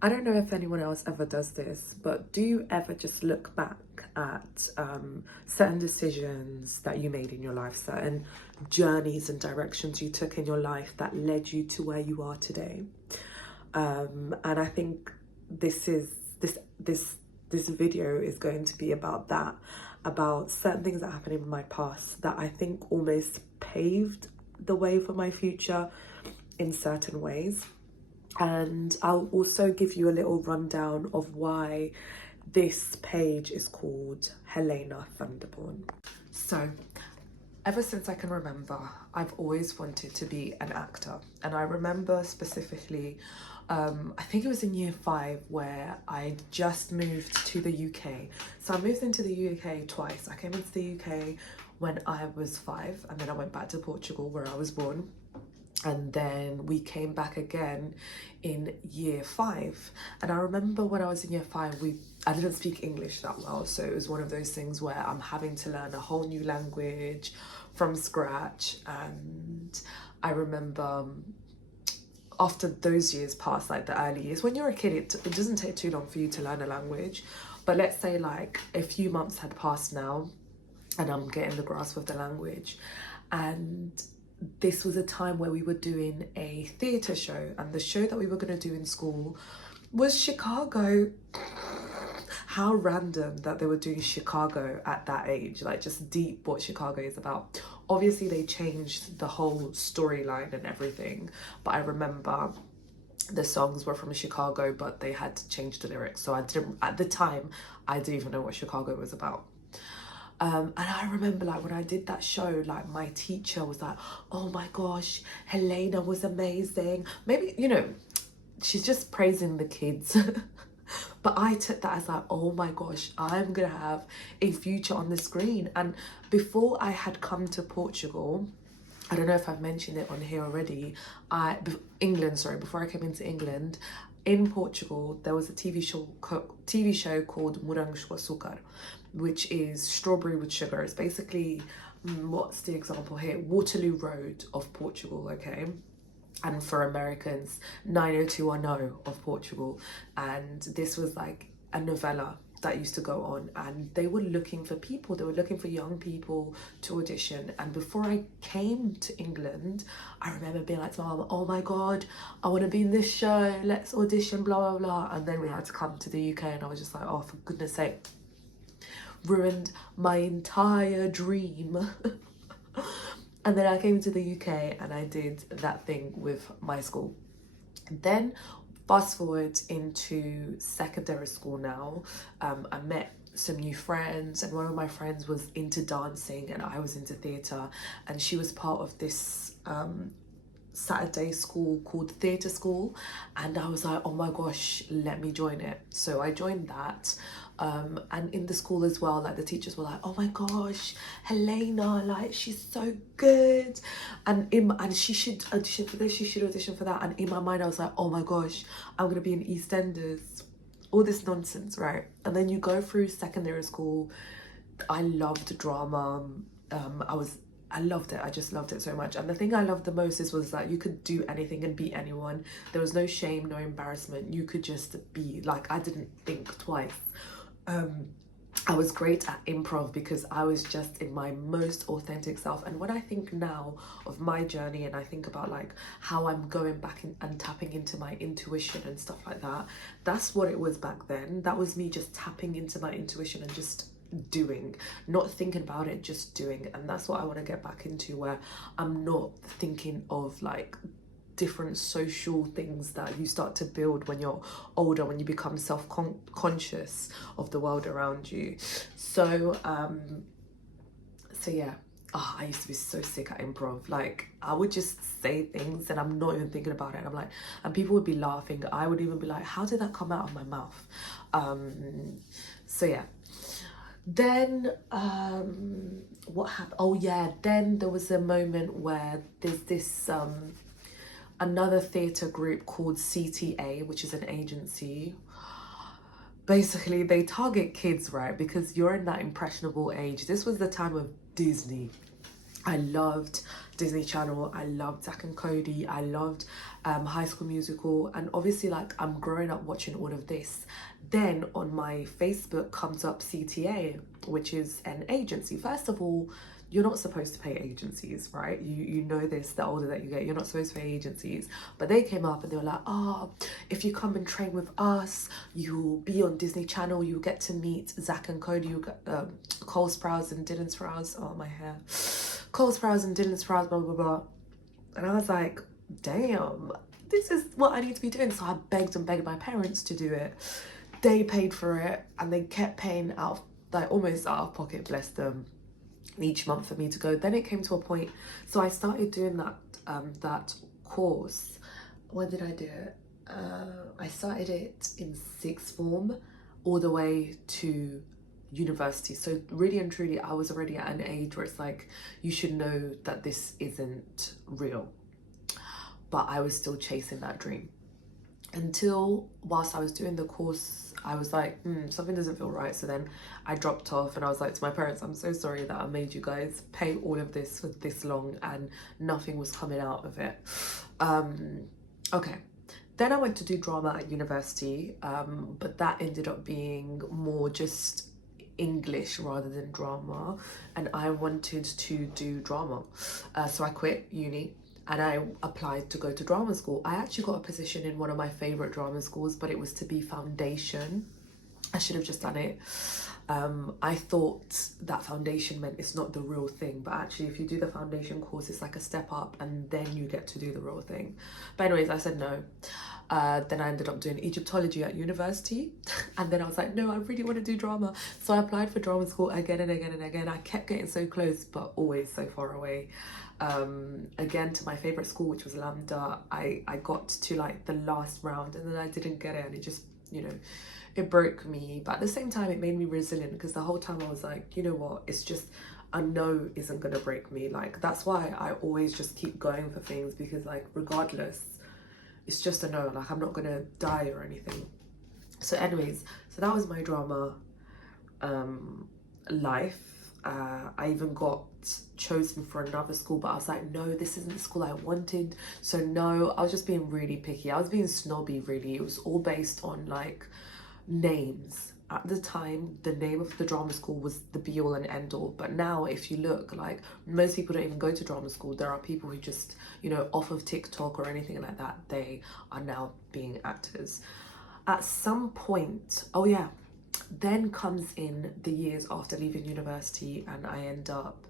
I don't know if anyone else ever does this, but do you ever just look back at certain decisions that you made in your life, certain journeys and directions you took in your life that led you to where you are today? And I think this is this video is going to be about that, about certain things that happened in my past that I think almost paved the way for my future in certain ways. And I'll also give you a little rundown of why this page is called Helena Thunderborn. So, ever since I can remember, I've always wanted to be an actor. And I remember specifically, I think it was in year 5 where I just moved to the UK. So I moved into the UK twice. I came into the UK when I was 5, and then I went back to Portugal where I was born. And then we came back again in year 5. And I remember when I was in year 5, I didn't speak English that well, so it was one of those things where I'm having to learn a whole new language from scratch. And I remember after those years passed, like the early years, when you're a kid, it doesn't take too long for you to learn a language. But let's say like a few months had passed now and I'm getting the grasp of the language. And this was a time where we were doing a theatre show, and the show that we were going to do in school was Chicago. How random that they were doing Chicago at that age, like just deep what Chicago is about. Obviously they changed the whole storyline and everything, but I remember the songs were from Chicago, but they had to change the lyrics. So at the time, I didn't even know what Chicago was about. And I remember like when I did that show, like my teacher was like, oh my gosh, Helena was amazing. Maybe, you know, she's just praising the kids. But I took that as like, oh my gosh, I'm gonna have a future on the screen. And before I had come to Portugal, I don't know if I've mentioned it on here already, before I came into England, in Portugal, there was a TV show called Morangos com Açúcar, which is strawberry with sugar. It's basically, what's the example here? Waterloo Road of Portugal, okay? And for Americans, 90210 of Portugal. And this was like a novella that used to go on, and they were looking for people, they were looking for young people to audition. And before I came to England, I remember being like to my mom, oh my god, I want to be in this show, let's audition, blah blah blah. And then we had to come to the UK, and I was just like, oh, for goodness sake, ruined my entire dream. And then I came to the UK and I did that thing with my school. Then fast forward into secondary school now, I met some new friends, and one of my friends was into dancing and I was into theatre, and she was part of this Saturday school called theatre school, and I was like, oh my gosh, let me join it. So I joined that. And in the school as well, like the teachers were like, oh my gosh, Helena, like she's so good, and she should audition for this, she should audition for that. And in my mind I was like, oh my gosh, I'm gonna be in EastEnders, all this nonsense, right? And then you go through secondary school. I loved drama. I loved it. I just loved it so much. And the thing I loved the most was that you could do anything and be anyone. There was no shame, no embarrassment. You could just be, like, I didn't think twice. I was great at improv because I was just in my most authentic self. And when I think now of my journey and I think about like how I'm going back and tapping into my intuition and stuff like that, that's what it was back then. That was me just tapping into my intuition and just doing, not thinking about it, just doing. And that's what I want to get back into, where I'm not thinking of like different social things that you start to build when you're older, when you become self-conscious of the world around you. So yeah. Oh, I used to be so sick at improv. Like I would just say things and I'm not even thinking about it. I'm like, and people would be laughing. I would even be like, how did that come out of my mouth? So yeah. Then what happened? Oh yeah, then there was a moment where there's this another theatre group called CTA, which is an agency. Basically they target kids, right? Because you're in that impressionable age. This was the time of Disney. I loved Disney Channel, I loved Zack and Cody, I loved High School Musical, and obviously like I'm growing up watching all of this. Then on my Facebook comes up CTA, which is an agency. First of all, you're not supposed to pay agencies, right? You know this, the older that you get, you're not supposed to pay agencies. But they came up and they were like, oh, if you come and train with us, you'll be on Disney Channel, you'll get to meet Zack and Cody, you'll get Cole Sprouse and Dylan Sprouse, oh my hair. Cole Sprouse and Dylan Sprouse, blah, blah, blah. And I was like, damn, this is what I need to be doing. So I begged and begged my parents to do it. They paid for it and they kept paying out, like almost out of pocket, bless them, each month for me to go. Then it came to a point, so I started doing that course. When did I do it? I started it in sixth form all the way to university. So really and truly, I was already at an age where it's like, you should know that this isn't real. But I was still chasing that dream. Until whilst I was doing the course, I was like, something doesn't feel right. So then I dropped off and I was like to my parents, I'm so sorry that I made you guys pay all of this for this long and nothing was coming out of it. Okay. Then I went to do drama at university, but that ended up being more just English rather than drama. And I wanted to do drama. So I quit uni. And I applied to go to drama school. I actually got a position in one of my favorite drama schools, but it was to be foundation. I should have just done it. I thought that foundation meant it's not the real thing, but actually if you do the foundation course, it's like a step up and then you get to do the real thing. But anyways, I said no. Then I ended up doing Egyptology at university. And then I was like, no, I really want to do drama. So I applied for drama school again and again and again. I kept getting so close, but always so far away. Again, to my favorite school, which was Lambda, I got to like the last round and then I didn't get it, and it just, you know, it broke me. But at the same time, it made me resilient, because the whole time I was like, you know what, it's just, a no isn't gonna break me. Like, that's why I always just keep going for things, because like regardless, it's just a no. Like, I'm not gonna die or anything. So anyways, so that was my drama life. I even got chosen for another school, but I was like, no, this isn't the school I wanted. So no, I was just being really picky. I was being snobby, really. It was all based on like names. At the time, the name of the drama school was the be all and end all. But now if you look, like, most people don't even go to drama school. There are people who just, you know, off of TikTok or anything like that, they are now being actors. At some point, oh yeah, then comes in the years after leaving university, and I end up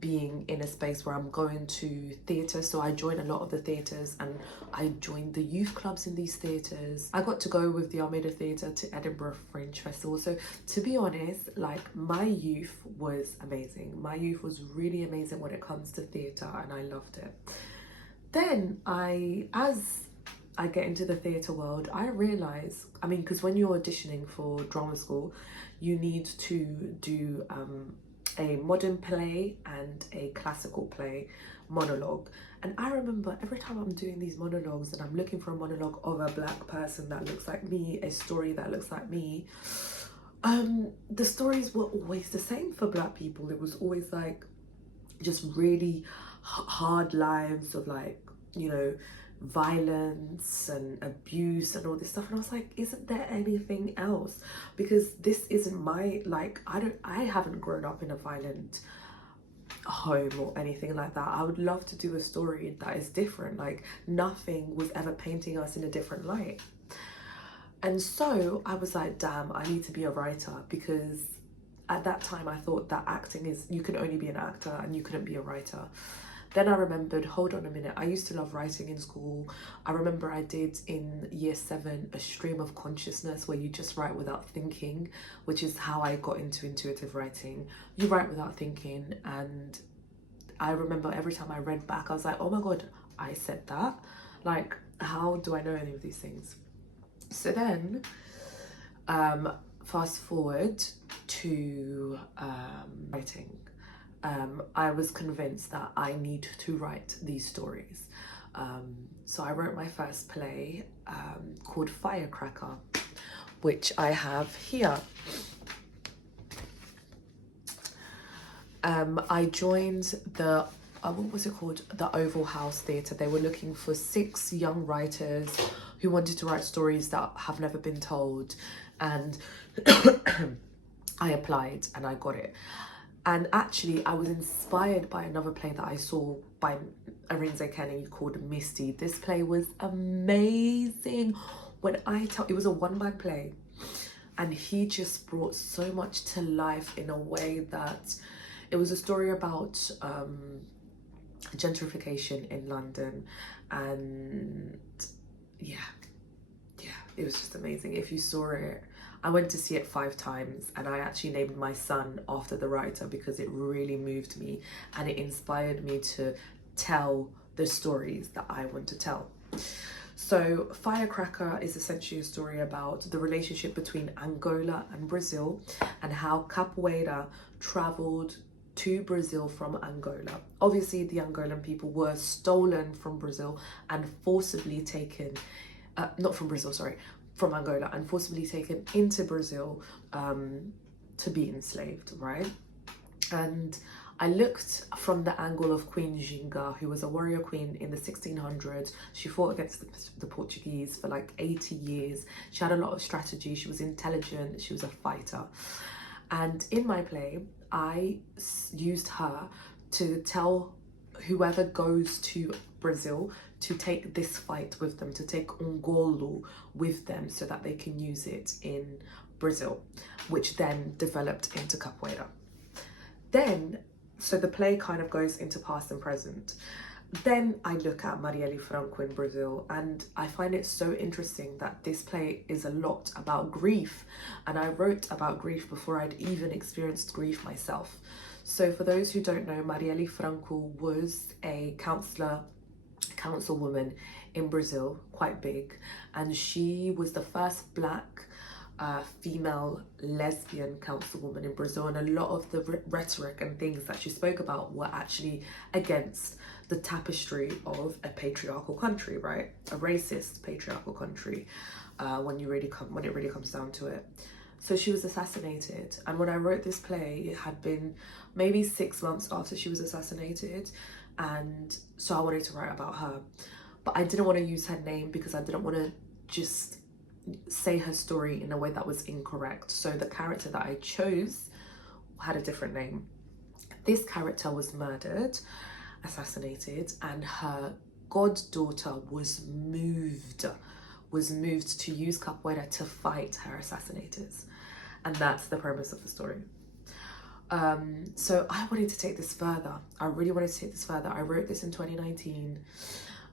being in a space where I'm going to theatre. So I joined a lot of the theatres, and I joined the youth clubs in these theatres. I got to go with the Almeida Theatre to Edinburgh Fringe Festival. So to be honest, like, my youth was amazing. My youth was really amazing when it comes to theatre, and I loved it. Then as I get into the theatre world, I realise, I mean, because when you're auditioning for drama school, you need to do a modern play and a classical play monologue. And I remember every time I'm doing these monologues and I'm looking for a monologue of a black person that looks like me, a story that looks like me, the stories were always the same for black people. It was always like just really hard lives of, like, you know, violence and abuse and all this stuff. And I was like, isn't there anything else? Because this isn't my, like, I haven't grown up in a violent home or anything like that. I would love to do a story that is different. Like, nothing was ever painting us in a different light. And so I was like, damn, I need to be a writer, because at that time I thought that acting is, you can only be an actor and you couldn't be a writer. Then I remembered, hold on a minute, I used to love writing in school. I remember I did in year 7 a stream of consciousness where you just write without thinking, which is how I got into intuitive writing. You write without thinking, and I remember every time I read back, I was like, oh my God, I said that. Like, how do I know any of these things? So then, fast forward to writing. I was convinced that I need to write these stories. So I wrote my first play called Firecracker, which I have here. I joined the what was it called? The Oval House Theatre. They were looking for 6 young writers who wanted to write stories that have never been told, and I applied and I got it. And actually, I was inspired by another play that I saw by Arinze Kenny called Misty. This play was amazing. When I tell, it was a one-man play, and he just brought so much to life in a way that it was a story about gentrification in London, and yeah, it was just amazing. If you saw it, I went to see it 5 times, and I actually named my son after the writer because it really moved me and it inspired me to tell the stories that I want to tell. So Firecracker is essentially a story about the relationship between Angola and Brazil, and how Capoeira traveled to Brazil from Angola. Obviously, the Angolan people were stolen from Brazil and forcibly taken, not from Brazil, sorry, from Angola, and forcibly taken into Brazil to be enslaved, right? And I looked from the angle of Queen Ginga, who was a warrior queen in the 1600s. She fought against the Portuguese for like 80 years. She had a lot of strategy. She was intelligent. She was a fighter. And in my play, I used her to tell whoever goes to Brazil to take this fight with them, to take Ungolo with them so that they can use it in Brazil, which then developed into Capoeira. Then, so the play kind of goes into past and present. Then I look at Marielle Franco in Brazil, and I find it so interesting that this play is a lot about grief. And I wrote about grief before I'd even experienced grief myself. So for those who don't know, Marielle Franco was a councilwoman in Brazil, quite big. And she was the first Black female lesbian councilwoman in Brazil, and a lot of the rhetoric and things that she spoke about were actually against the tapestry of a patriarchal country, right? A racist patriarchal country, when it really comes down to it. So she was assassinated, and when I wrote this play, it had been maybe 6 months after she was assassinated, and so I wanted to write about her, but I didn't want to use her name because I didn't want to just say her story in a way that was incorrect. So the character that I chose had a different name. This character was murdered, assassinated, and her goddaughter was moved to use capoeira to fight her assassinators, and that's the premise of the story. So I wanted to take this further. I really wanted to take this further. I wrote this in 2019.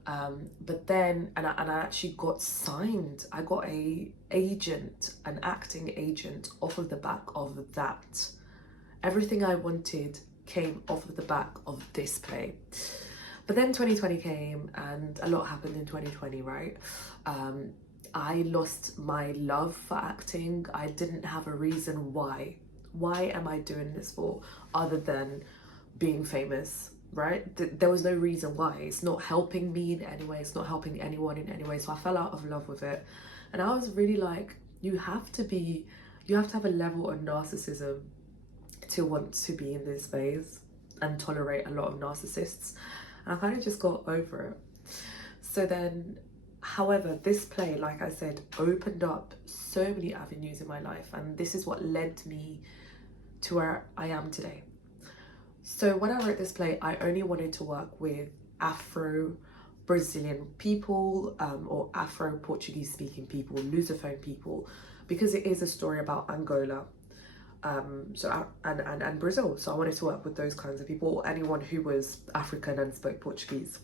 But then, and I actually got signed. I got an acting agent off of the back of that. Everything I wanted came off of the back of this play. But then 2020 came, and a lot happened in 2020, right? I lost my love for acting. I didn't have a reason why. Why am I doing this for, other than being famous? Right? There was no reason why. It's not helping me in any way. It's not helping anyone in any way. So I fell out of love with it. And I was really like, you have to have a level of narcissism to want to be in this phase and tolerate a lot of narcissists. And I kind of just got over it. So then, however, this play, like I said, opened up so many avenues in my life. And this is what led me to where I am today. So when I wrote this play, I only wanted to work with Afro-Brazilian people, or Afro-Portuguese speaking people, Lusophone people, because it is a story about Angola, and Brazil. So I wanted to work with those kinds of people, or anyone who was African and spoke Portuguese.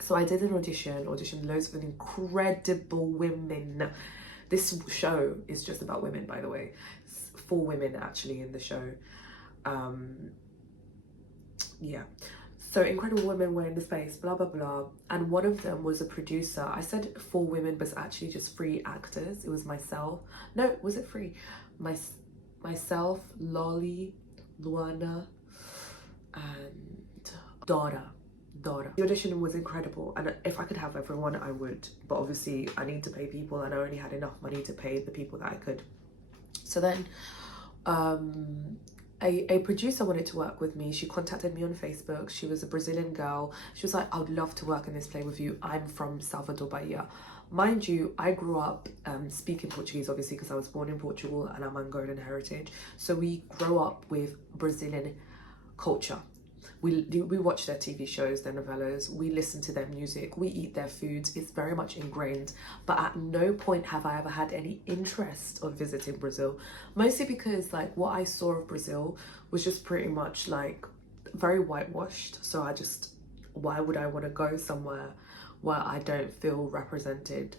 So I did an auditioned loads of incredible women. This show is just about women, by the way. It's 4 women actually in the show. Yeah, so incredible women were in the space, blah blah blah, and one of them was a producer. I said 4 women, but it's actually just 3 actors. It was myself, no, was it 3? Myself, Lolly, Luana, and Dora. The audition was incredible, and if I could have everyone, I would, but obviously I need to pay people, and I only had enough money to pay the people that I could. So then a producer wanted to work with me. She contacted me on Facebook. She was a Brazilian girl. She was like, I would love to work in this play with you. I'm from Salvador, Bahia. Mind you, I grew up speaking Portuguese, obviously, because I was born in Portugal and I'm Angolan heritage. So we grow up with Brazilian culture. We watch their TV shows, their novellas, we listen to their music, we eat their foods. It's very much ingrained. But at no point have I ever had any interest of visiting Brazil. Mostly because like what I saw of Brazil was just pretty much like very whitewashed. So why would I want to go somewhere where I don't feel represented?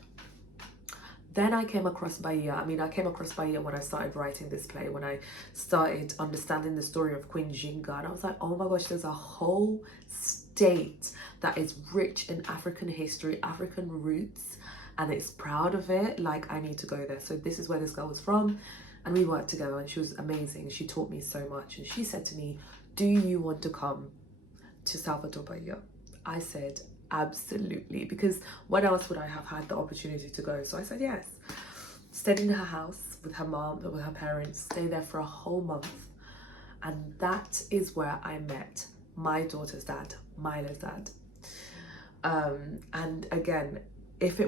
Then I came across Bahia. I mean, I came across Bahia when I started writing this play, when I started understanding the story of Queen Ginga. And I was like, oh my gosh, there's a whole state that is rich in African history, African roots, and it's proud of it. Like, I need to go there. So this is where this girl was from. And we worked together and she was amazing. She taught me so much. And she said to me, do you want to come to Salvador Bahia? I said, absolutely, because when else would I have had the opportunity to go? So I said yes. Stayed in her house with her mom, with her parents, stayed there for a whole month. And that is where I met my daughter's dad, Mila's dad. And again, if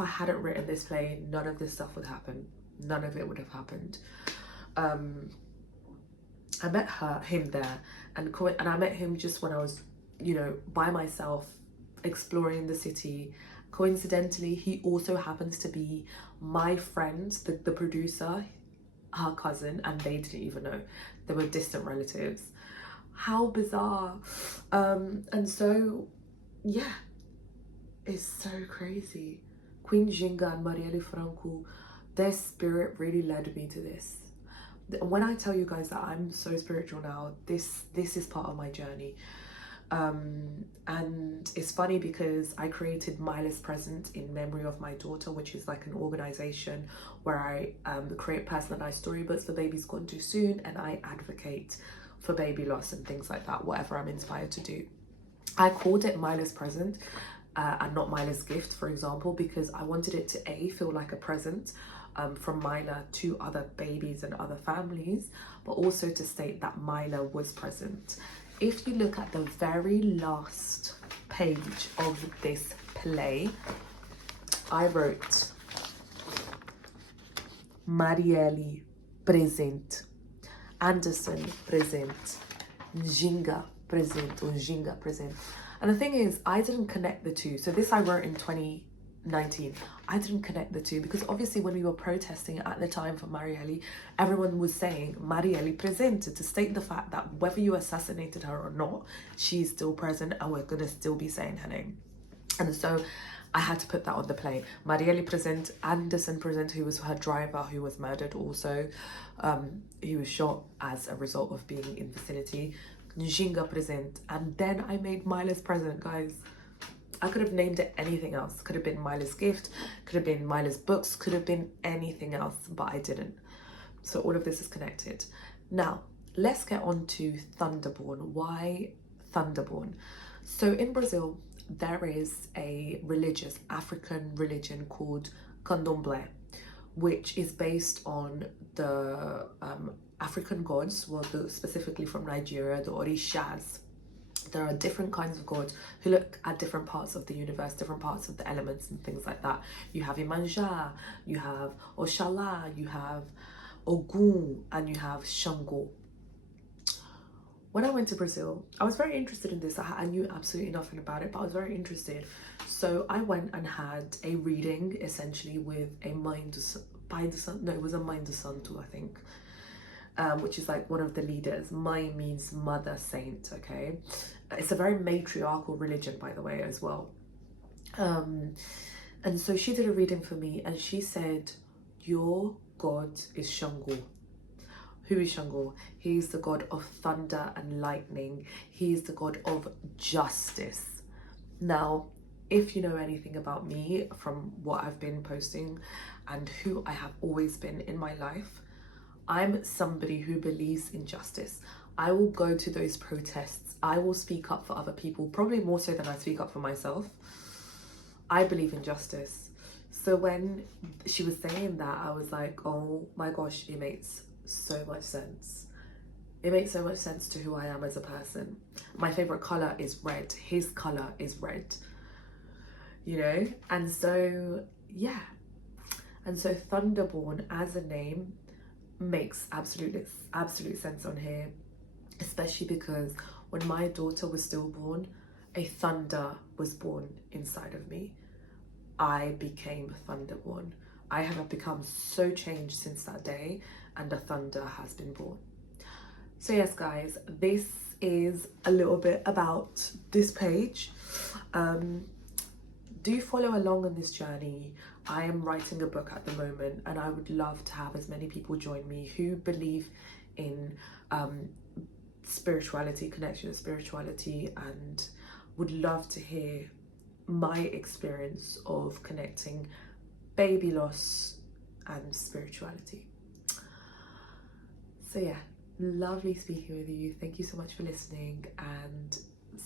I hadn't written this play, none of this stuff would happen. None of it would have happened. I met him there, and I met him just when I was, by myself, exploring the city. Coincidentally, he also happens to be my friend, the producer, her cousin, and they didn't even know. They were distant relatives. How bizarre. And so yeah, it's so crazy. Queen Ginga and Marielle Franco, their spirit really led me to this. When I tell you guys that I'm so spiritual now, this is part of my journey. And it's funny because I created Mila's Present in memory of my daughter, which is like an organization where I create personalized storybooks for babies gone too soon, and I advocate for baby loss and things like that, whatever I'm inspired to do. I called it Mila's Present and not Mila's Gift, for example, because I wanted it to feel like a present from Mila to other babies and other families, but also to state that Mila was present. If you look at the very last page of this play, I wrote Marielle present, Anderson present, Ginga present, or Ginga present. And the thing is, I didn't connect the two. So this I wrote in 2019. I didn't connect the two because obviously when we were protesting at the time for Marielle, everyone was saying Marielle present, to state the fact that whether you assassinated her or not, she's still present and we're gonna still be saying her name. And so I had to put that on the play. Marielle present, Anderson present, who was her driver, who was murdered also. He was shot as a result of being in vicinity. Ginga present, and then I made Mila's Present, guys. I could have named it anything else. Could have been Mila's Gift, could have been Mila's Books, could have been anything else, but I didn't. So all of this is connected. Now, let's get on to Thunderborn. Why Thunderborn? So in Brazil, there is a religious African religion called Candomblé, which is based on the African gods, well, specifically from Nigeria, the Orishas. There are different kinds of gods who look at different parts of the universe, different parts of the elements and things like that. You have Imanja, you have Oshala, you have Ogun, and you have Shango. When I went to Brazil, I was very interested in this. I knew absolutely nothing about it, but I was very interested. So I went and had a reading, essentially, with a Mãe do Santo, it was a Mãe do Santo, I think. Which is like one of the leaders. Mãe means mother saint, okay? It's a very matriarchal religion, by the way, as well. And so she did a reading for me and she said, your God is Shango. Who is Shango? He is the god of thunder and lightning. He is the god of justice. Now, if you know anything about me from what I've been posting and who I have always been in my life, I'm somebody who believes in justice. I will go to those protests. I will speak up for other people, probably more so than I speak up for myself. I believe in justice. So when she was saying that, I was like, oh my gosh, it makes so much sense. It makes so much sense to who I am as a person. My favorite color is red. His color is red, you know? And so, yeah. And so Thunderborn as a name makes absolute sense on here, especially because when my daughter was stillborn, a thunder was born inside of me. I became Thunderborn. I have become so changed since that day, and a thunder has been born. So yes, guys, this is a little bit about this page. Do follow along on this journey. I am writing a book at the moment, and I would love to have as many people join me who believe in spirituality, connection to spirituality, and would love to hear my experience of connecting baby loss and spirituality. So yeah, lovely speaking with you. Thank you so much for listening, and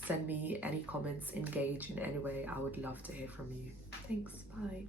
send me any comments, engage in any way. I would love to hear from you. Thanks, bye.